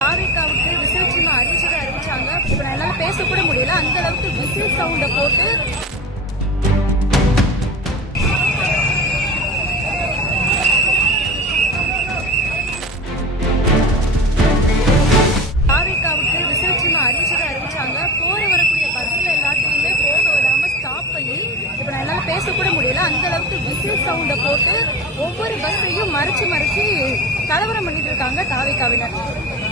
பாவிகாவுக்கு whistle சின்ன அறிவிச்சதை அறிவிச்சாங்க இப்ப நான் பேசக்கூட முடியல. அந்த அளவுக்கு விசில் சவுண்ட போட்டு பாவிகாவுக்கு விசில் சின்ன அறிவிச்சதை அறிவிச்சாங்க போற வரக்கூடிய பஸ்ல எல்லாத்தையுமே போக விடாம ஸ்டாப் பண்ணி இப்ப நான் பேசக்கூட முடியல. அந்த அளவுக்கு விசில் சவுண்ட போட்டு ஒவ்வொரு பஸ்ஸையும் மறைச்சு மறைச்சு கலவரம் பண்ணிட்டு இருக்காங்க தாவிக்காவினர் தாவிக்காவுக்கு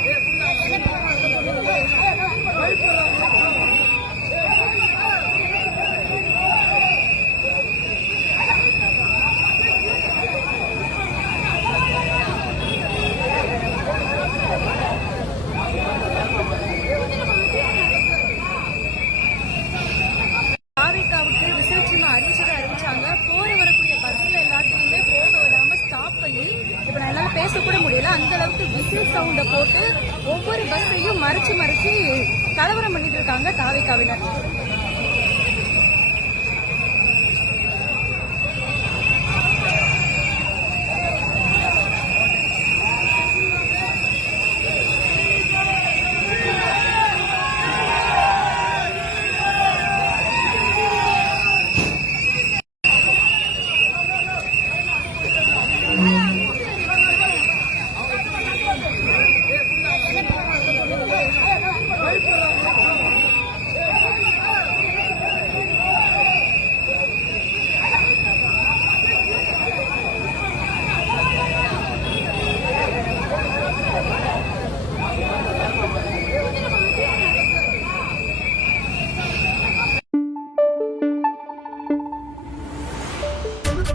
விசில் சின்னம் அறிவிச்சதை அறிவிச்சாங்க போற வரக்கூடிய பஸ்ல எல்லாத்தையுமே போக விடாம ஸ்டாப் பண்ணி இப்ப நான் பேச பேசக்கூட முடியல. அந்த அளவுக்கு விசில் சவுண்ட போட்டு ஒவ்வொரு பஸ்ஸையும் மறைச்சு மறைச்சு கலவரம் பண்ணிட்டு இருக்காங்க தாவிக்காவினர்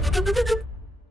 どっ!